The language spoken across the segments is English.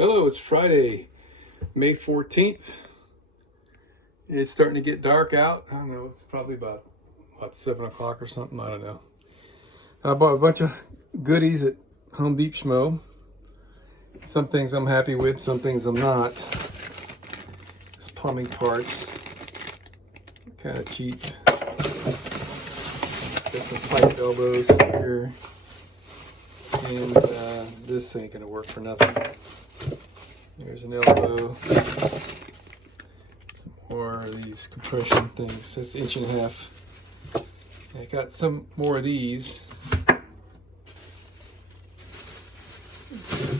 Hello, it's Friday, May 14th. It's starting to get dark out. I don't know, it's probably about 7 o'clock or something. I don't know. I bought a bunch of goodies at Home Depot. Some things I'm happy with, some things I'm not. Just plumbing parts. Kind of cheap. Got some pipe elbows here. And this ain't gonna work for nothing. There's an elbow. Some more of these compression things. That's 1.5 inches. I got some more of these.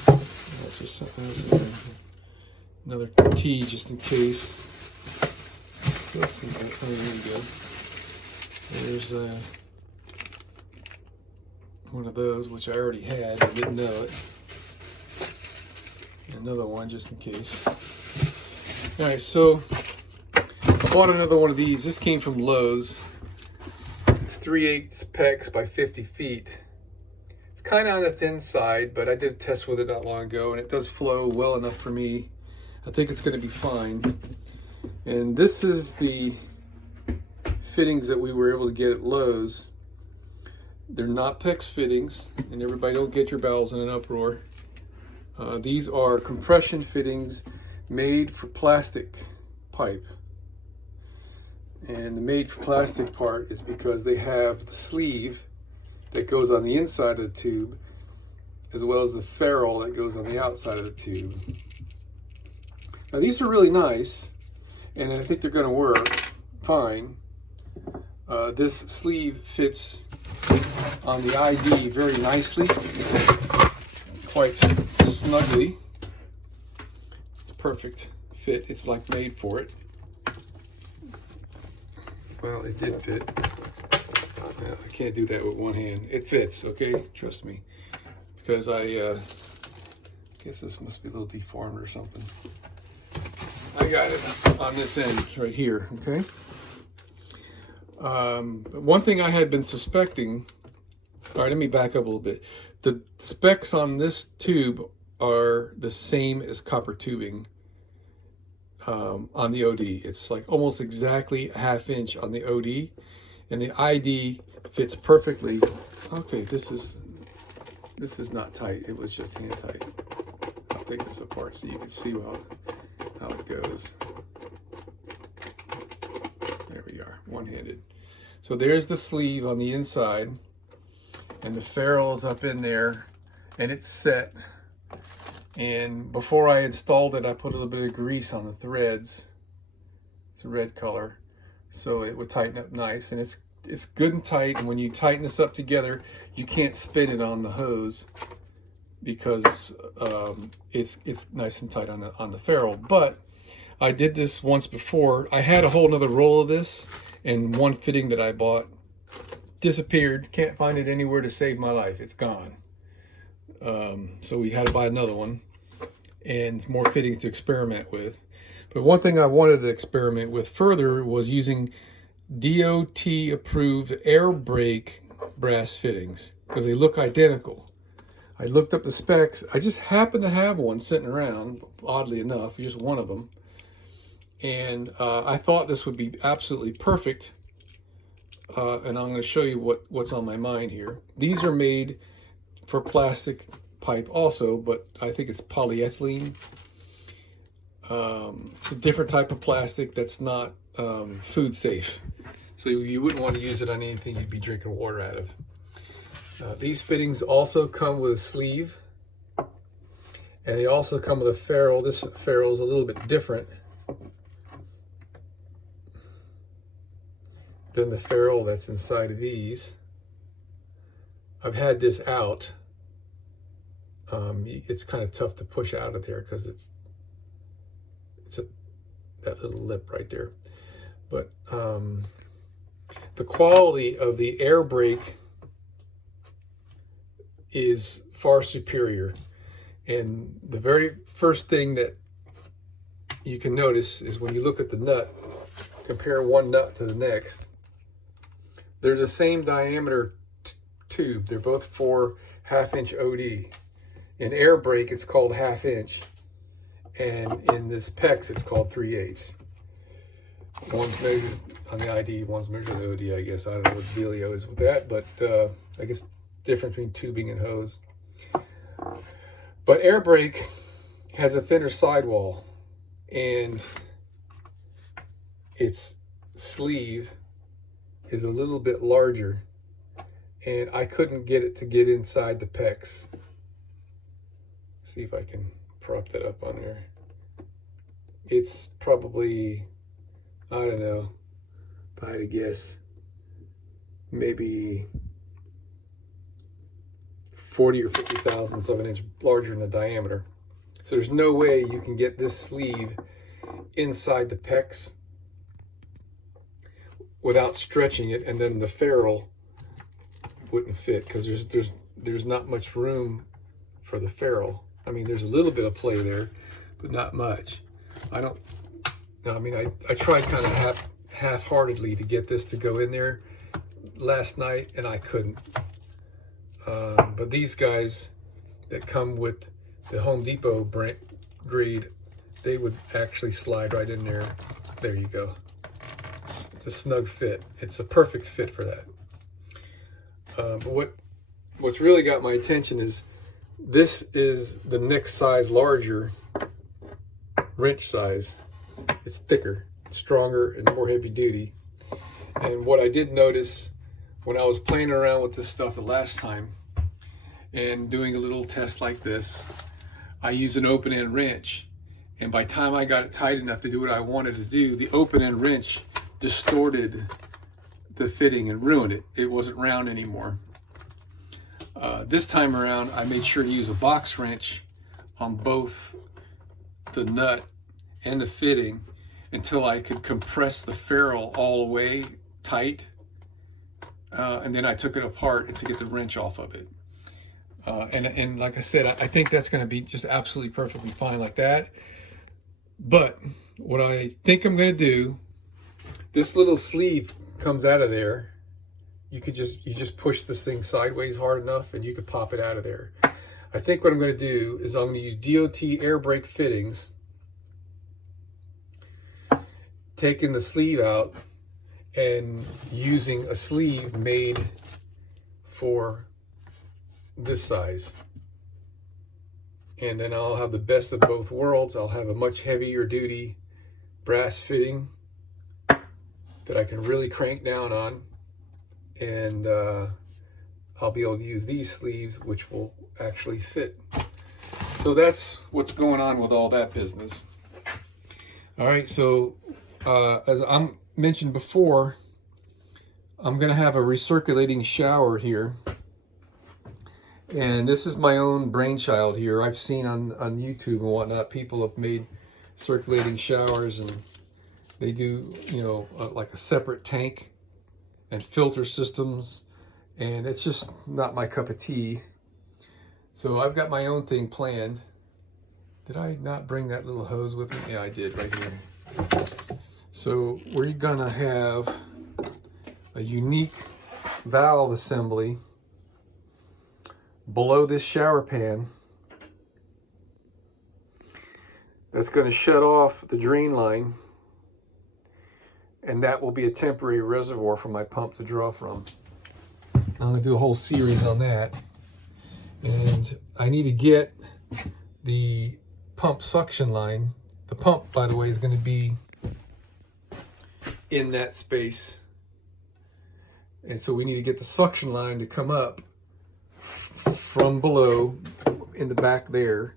That's just something else. Another T just in case. Let's see. Oh, here we go. There's one of those, which I already had. I didn't know it. Another one just in case. All right, so I bought another one of these. This came from Lowe's. It's 3/8 pecs by 50 feet. It's kind of on the thin side, but I did a test with it not long ago, and it does flow well enough for me. I think it's going to be fine. And this is the fittings that we were able to get at Lowe's. They're not PEX fittings, and everybody don't get your bowels in an uproar. These are compression fittings made for plastic pipe. And the made for plastic part is because they have the sleeve that goes on the inside of the tube, as well as the ferrule that goes on the outside of the tube. Now these are really nice, and I think they're going to work fine. This sleeve fits on the ID very nicely, quite snugly. It's a perfect fit. It's like made for it. Well, it did fit. I can't do that with one hand. It fits, okay? Trust me. Because I guess this must be a little deformed or something. I got it on this end right here, okay? One thing I had been suspecting. All right, let me back up a little bit. The specs on this tube are the same as copper tubing on the OD. It's like almost exactly a 1/2 inch on the OD, and the ID fits perfectly. Okay, this is not tight. It was just hand tight. I'll take this apart so you can see how it goes. There we are, one-handed. So there's the sleeve on the inside, and the ferrule is up in there, and it's set. And before I installed it, I put a little bit of grease on the threads. It's a red color, so it would tighten up nice. And it's good and tight. And when you tighten this up together, you can't spin it on the hose because it's nice and tight on the ferrule. But I did this once before. I had a whole nother roll of this, and one fitting that I bought disappeared. Can't find it anywhere to save my life. It's gone. So we had to buy another one and more fittings to experiment with. But one thing I wanted to experiment with further was using DOT approved air brake brass fittings because they look identical. I looked up the specs. I just happened to have one sitting around, oddly enough, just one of them. And I thought this would be absolutely perfect. And I'm going to show you what's on my mind here. These are made for plastic pipe also, but I think it's polyethylene. It's a different type of plastic that's not food safe. So you wouldn't want to use it on anything you'd be drinking water out of. These fittings also come with a sleeve, and they also come with a ferrule. This ferrule is a little bit different than the ferrule that's inside of these. I've had this out. It's kind of tough to push out of there because it's that little lip right there. But the quality of the air brake is far superior. And the very first thing that you can notice is when you look at the nut, compare one nut to the next, they're the same diameter tube. They're both 4 1/2 inch OD. In air brake, it's called 1/2 inch. and in this PEX it's called 3/8. One's measured on the ID, one's measured on the OD, I guess. I don't know what the dealio is with that, but I guess difference between tubing and hose. But air brake has a thinner sidewall, and its sleeve is a little bit larger, and I couldn't get it to get inside the PEX. See if I can prop that up on there. It's probably, I don't know, if I had to guess, maybe 40 or 50 thousandths of an inch larger in the diameter. So there's no way you can get this sleeve inside the PEX without stretching it, and then the ferrule wouldn't fit, because there's not much room for the ferrule. I mean, there's a little bit of play there, but not much. I tried kind of half-heartedly to get this to go in there last night, and I couldn't. But these guys that come with the Home Depot grade, they would actually slide right in there. There you go. It's a snug fit. It's a perfect fit for that. But what's really got my attention is this is the next size larger wrench size. It's thicker, stronger, and more heavy duty. And what I did notice when I was playing around with this stuff the last time and doing a little test like this, I used an open end wrench, and by the time I got it tight enough to do what I wanted to do, the open end wrench distorted the fitting and ruined it. It wasn't round anymore. This time around, I made sure to use a box wrench on both the nut and the fitting until I could compress the ferrule all the way tight, and then I took it apart to get the wrench off of it. And like I said, I think that's going to be just absolutely perfectly fine like that. But what I think I'm going to do, this little sleeve comes out of there. You just push this thing sideways hard enough, and you could pop it out of there. I think what I'm going to do is I'm going to use DOT air brake fittings, taking the sleeve out and using a sleeve made for this size. And then I'll have the best of both worlds. I'll have a much heavier duty brass fitting that I can really crank down on, and I'll be able to use these sleeves, which will actually fit. So that's what's going on with all that business. All right, so as I mentioned before, I'm gonna have a recirculating shower here. And this is my own brainchild here. I've seen on YouTube and whatnot, people have made circulating showers, and they do, like a separate tank and filter systems, and it's just not my cup of tea. So I've got my own thing planned. Did I not bring that little hose with me? Yeah, I did, right here. So we're gonna have a unique valve assembly below this shower pan that's going to shut off the drain line, and that will be a temporary reservoir for my pump to draw from. I'm going to do a whole series on that, and I need to get the pump suction line. The pump, by the way, is going to be in that space, and so we need to get the suction line to come up from below in the back there.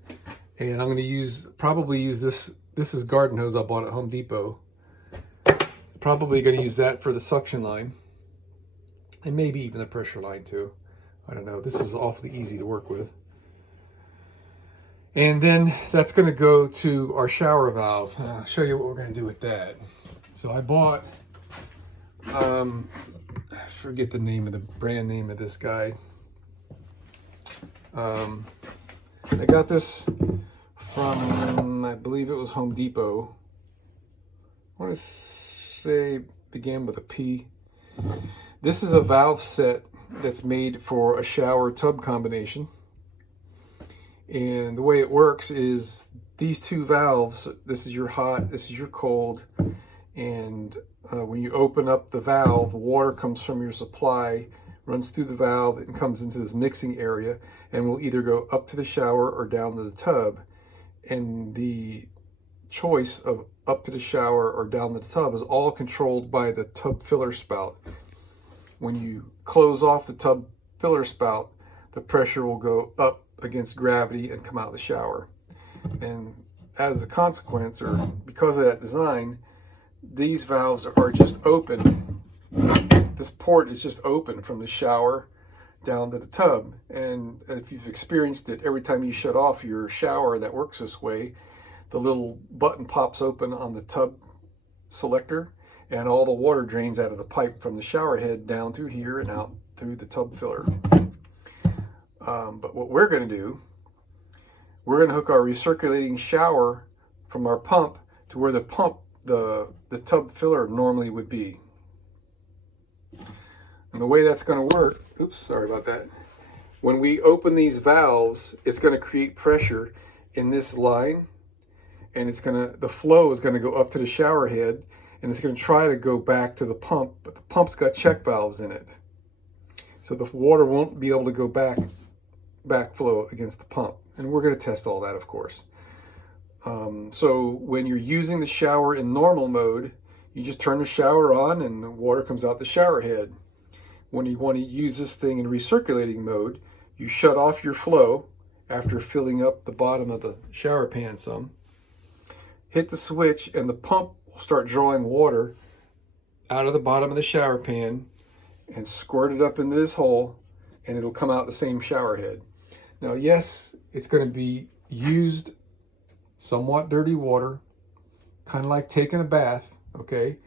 And I'm going to probably use this. This is garden hose I bought at Home Depot. Probably going to use that for the suction line, and maybe even the pressure line too. I don't know. This is awfully easy to work with. And then that's going to go to our shower valve. I'll show you what we're going to do with that. So I bought, I forget the brand name of this guy. I got this from, I believe it was Home Depot. I want to say began with a P. This is a valve set that's made for a shower tub combination. And the way it works is these two valves, this is your hot, this is your cold, and when you open up the valve, water comes from your supply, runs through the valve and comes into this mixing area, and will either go up to the shower or down to the tub. And the choice of up to the shower or down to the tub is all controlled by the tub filler spout. When you close off the tub filler spout, the pressure will go up against gravity and come out the shower. And as a consequence, or because of that design, these valves are just open. This port is just open from the shower down to the tub. And if you've experienced it, every time you shut off your shower that works this way, the little button pops open on the tub selector, and all the water drains out of the pipe from the shower head down through here and out through the tub filler. But what we're going to do, we're going to hook our recirculating shower from our pump to where the tub filler normally would be. And the way that's going to work, oops, sorry about that. When we open these valves, it's going to create pressure in this line, and the flow is going to go up to the shower head, and it's going to try to go back to the pump, but the pump's got check valves in it. So the water won't be able to go backflow against the pump. And we're going to test all that, of course. So when you're using the shower in normal mode, you just turn the shower on and the water comes out the shower head. When you want to use this thing in recirculating mode, you shut off your flow after filling up the bottom of the shower pan some, hit the switch, and the pump will start drawing water out of the bottom of the shower pan and squirt it up into this hole, and it'll come out the same shower head. Now, yes, it's going to be used somewhat dirty water, kind of like taking a bath, okay?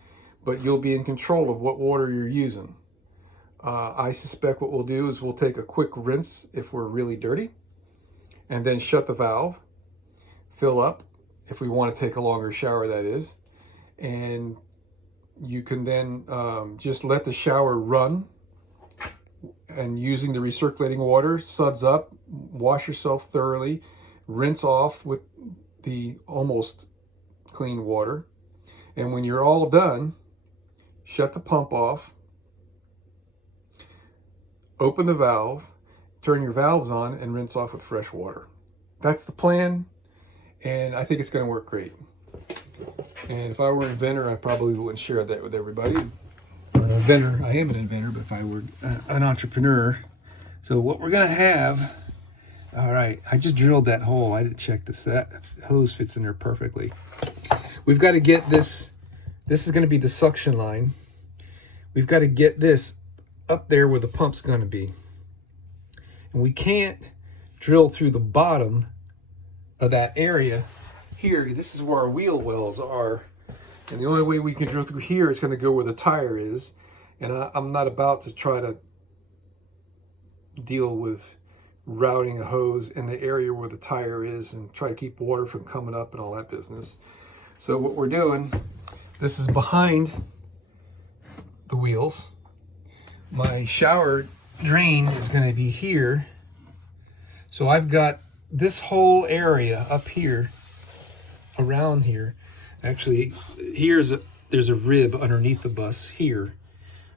But you'll be in control of what water you're using. I suspect what we'll do is we'll take a quick rinse if we're really dirty, and then shut the valve, fill up if we want to take a longer shower, that is, and you can then just let the shower run, and using the recirculating water, suds up, wash yourself thoroughly, rinse off with the almost clean water, and when you're all done, shut the pump off, open the valve, turn your valves on, and rinse off with fresh water. That's the plan, and I think it's going to work great. And if I were an inventor, I probably wouldn't share that with everybody. An inventor, I am an inventor, but if I were an entrepreneur. So what we're going to have, all right, I just drilled that hole. I didn't check this. That hose fits in there perfectly. We've got to get this is going to be the suction line. We've got to get this up there where the pump's going to be. And we can't drill through the bottom of that area here. This is where our wheel wells are. And the only way we can drill through here is going to go where the tire is. And I'm not about to try to deal with routing a hose in the area where the tire is and try to keep water from coming up and all that business. So what we're doing, this is behind the wheels. My shower drain is going to be here. So I've got this whole area up here, around here. Actually, there's a rib underneath the bus here.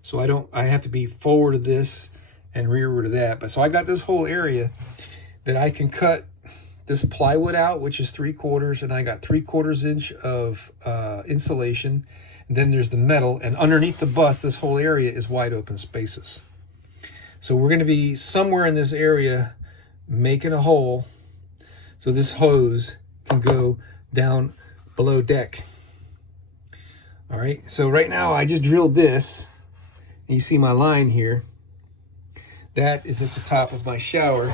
So I have to be forward of this and rearward of that. But so I got this whole area that I can cut this plywood out, which is 3/4, and I got 3/4 inch of insulation. And then there's the metal, and underneath the bus, this whole area is wide open spaces. So we're going to be somewhere in this area making a hole so this hose can go down below deck. All right, so right now I just drilled this, and you see my line here. That is at the top of my shower.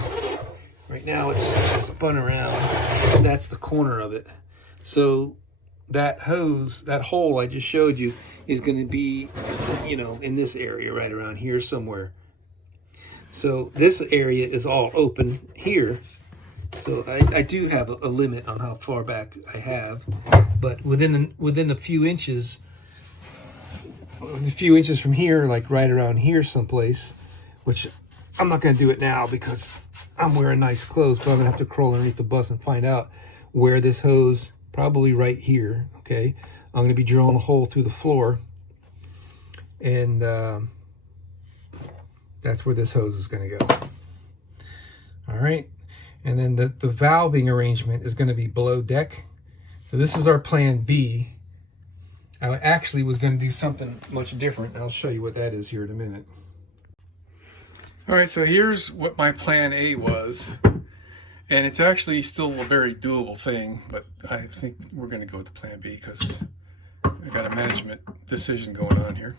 Right now it's spun around. That's the corner of it. So that hose, that hole I just showed you, is going to be, in this area right around here somewhere. So this area is all open here. So I do have a limit on how far back I have, but within a few inches from here, like right around here someplace, which I'm not going to do it now because I'm wearing nice clothes, but I'm going to have to crawl underneath the bus and find out where this hose, probably right here, okay? I'm going to be drilling a hole through the floor, and that's where this hose is going to go. All right, and then the valving arrangement is going to be below deck. So this is our plan B. I actually was going to do something much different. I'll show you what that is here in a minute. All right, so here's what my plan A was. And it's actually still a very doable thing, but I think we're going to go with the plan B because I got a management decision going on here.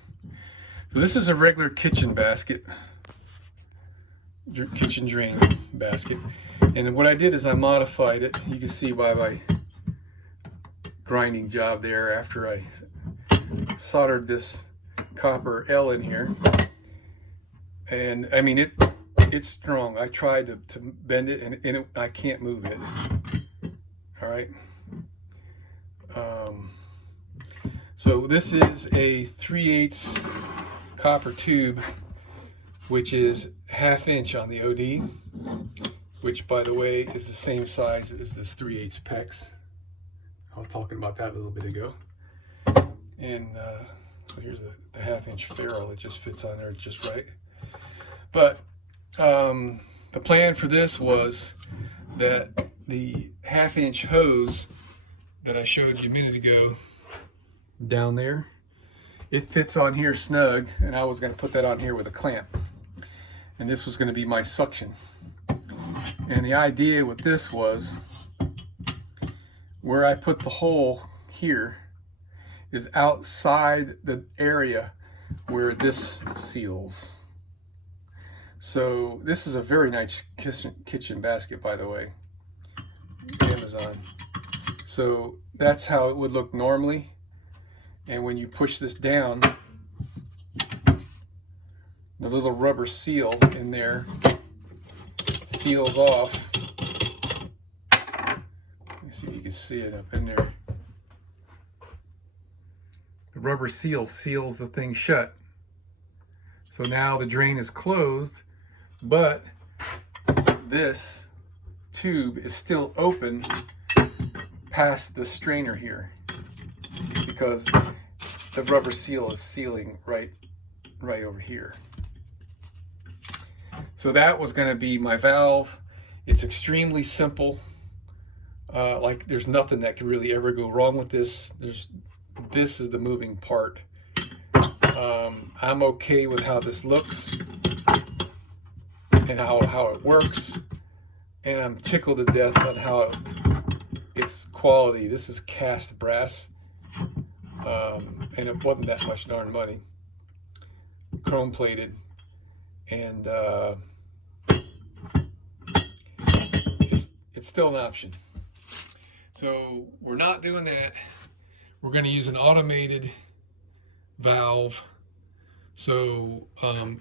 So this is a regular kitchen basket, kitchen drain basket. And what I did is I modified it. You can see by my grinding job there after I soldered this copper L in here. And I mean, it's strong. I tried to bend it, and I can't move it. All right. So this is a 3/8 copper tube, which is 1/2 inch on the OD, which, by the way, is the same size as this 3/8 PEX. I was talking about that a little bit ago. And so here's the 1/2 inch ferrule. It just fits on there just right. But the plan for this was that the 1/2 inch hose that I showed you a minute ago down there, it fits on here snug, and I was going to put that on here with a clamp. And this was going to be my suction. And the idea with this was where I put the hole here is outside the area where this seals. So this is a very nice kitchen basket, by the way, Amazon. So that's how it would look normally. And when you push this down, the little rubber seal in there seals off. Let's see if you can see it up in there. The rubber seal seals the thing shut. So now the drain is closed, but this tube is still open past the strainer here because the rubber seal is sealing right over here. So that was going to be my valve. It's extremely simple. Like there's nothing that could really ever go wrong with this. This is the moving part. I'm okay with how this looks and how it works, and I'm tickled to death on how its quality. This is cast brass, and it wasn't that much darn money. Chrome plated, and it's still an option. So we're not doing that. We're going to use an automated valve. So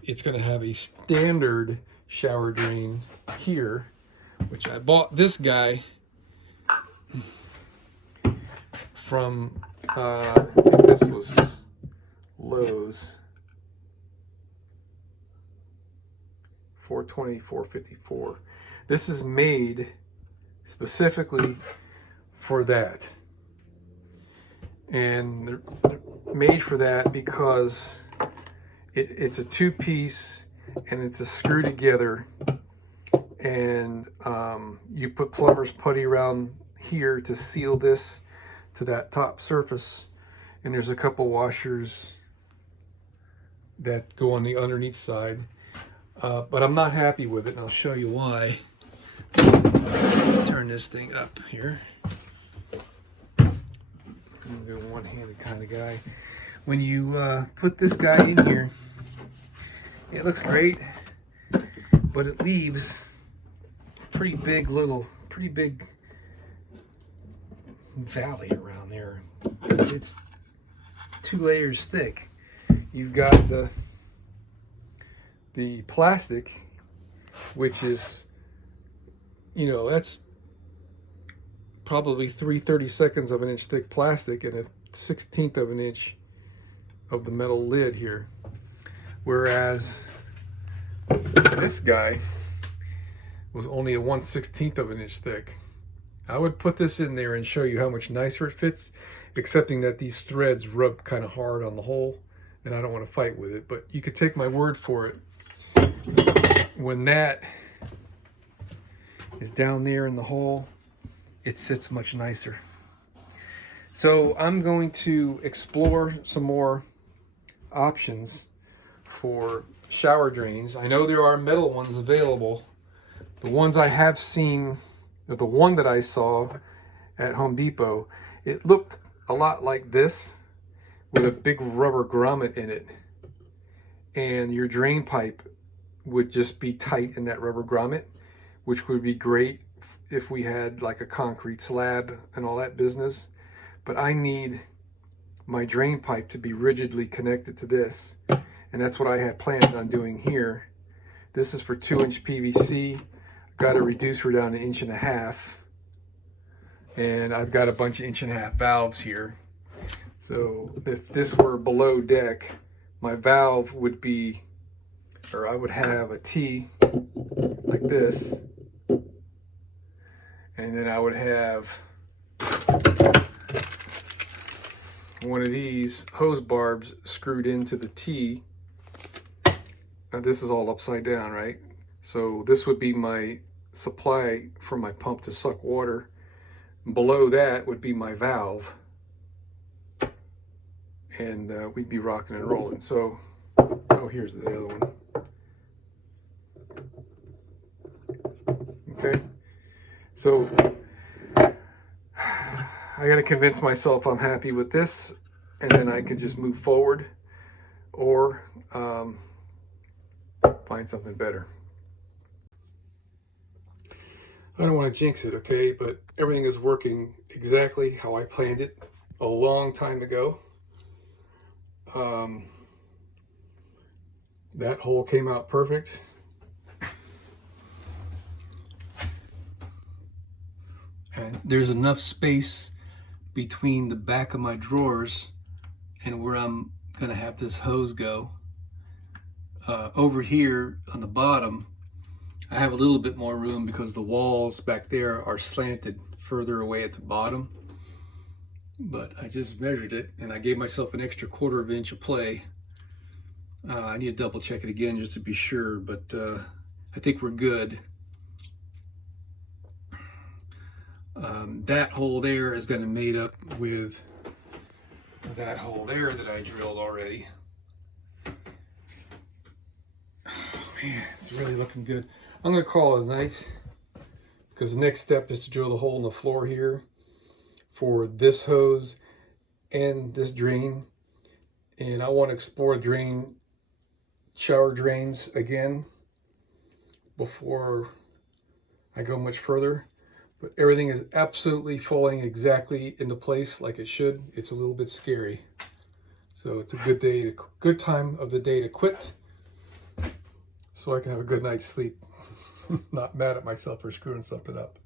it's going to have a standard shower drain here, which I bought this guy from, I think this was Lowe's, $420, $454. This is made specifically for that. And they're made for that because it's a two-piece and it's a screw together, and you put plumber's putty around here to seal this to that top surface, and there's a couple washers that go on the underneath side, but I'm not happy with it, and I'll show you why. Turn this thing up here. I'm a one-handed kind of guy. When you put this guy in here, it looks great, but it leaves pretty big valley around there. It's 2 layers thick. You've got the plastic, which is, you know, that's probably 3/32 of an inch thick plastic and a 1/16 of an inch of the metal lid here. Whereas this guy was only a 1/16 of an inch thick. I would put this in there and show you how much nicer it fits, excepting that these threads rub kind of hard on the hole, and I don't want to fight with it. But you could take my word for it. When that is down there in the hole, it sits much nicer. So I'm going to explore some more options for shower drains. I know there are metal ones available. The ones I have seen, or the one that I saw at Home Depot, it looked a lot like this with a big rubber grommet in it. And your drain pipe would just be tight in that rubber grommet, which would be great if we had like a concrete slab and all that business. But I need my drain pipe to be rigidly connected to this. And that's what I had planned on doing here. This is for 2-inch PVC. Got to reduce her down to 1.5 inches. And I've got a bunch of 1.5-inch valves here. So if this were below deck, my valve would be, or I would have a T like this. And then I would have one of these hose barbs screwed into the T. Now this is all upside down, right? So this would be my supply for my pump to suck water. Below that would be my valve. And we'd be rocking and rolling. So, oh, here's the other one. Okay. So, I got to convince myself I'm happy with this, and then I could just move forward, or find something better. I don't want to jinx it, okay, but everything is working exactly how I planned it a long time ago. That hole came out perfect. And there's enough space between the back of my drawers and where I'm going to have this hose go. Over here on the bottom, I have a little bit more room because the walls back there are slanted further away at the bottom. But I just measured it and I gave myself an extra 1/4 inch of play. I need to double check it again just to be sure, but I think we're good. That hole there is going to mate up with that hole there that I drilled already. Oh man, it's really looking good. I'm going to call it a night because the next step is to drill the hole in the floor here for this hose and this drain. And I want to explore shower drains again before I go much further. But everything is absolutely falling exactly into place like it should. It's a little bit scary. So it's a good time of the day to quit, so I can have a good night's sleep. Not mad at myself for screwing something up.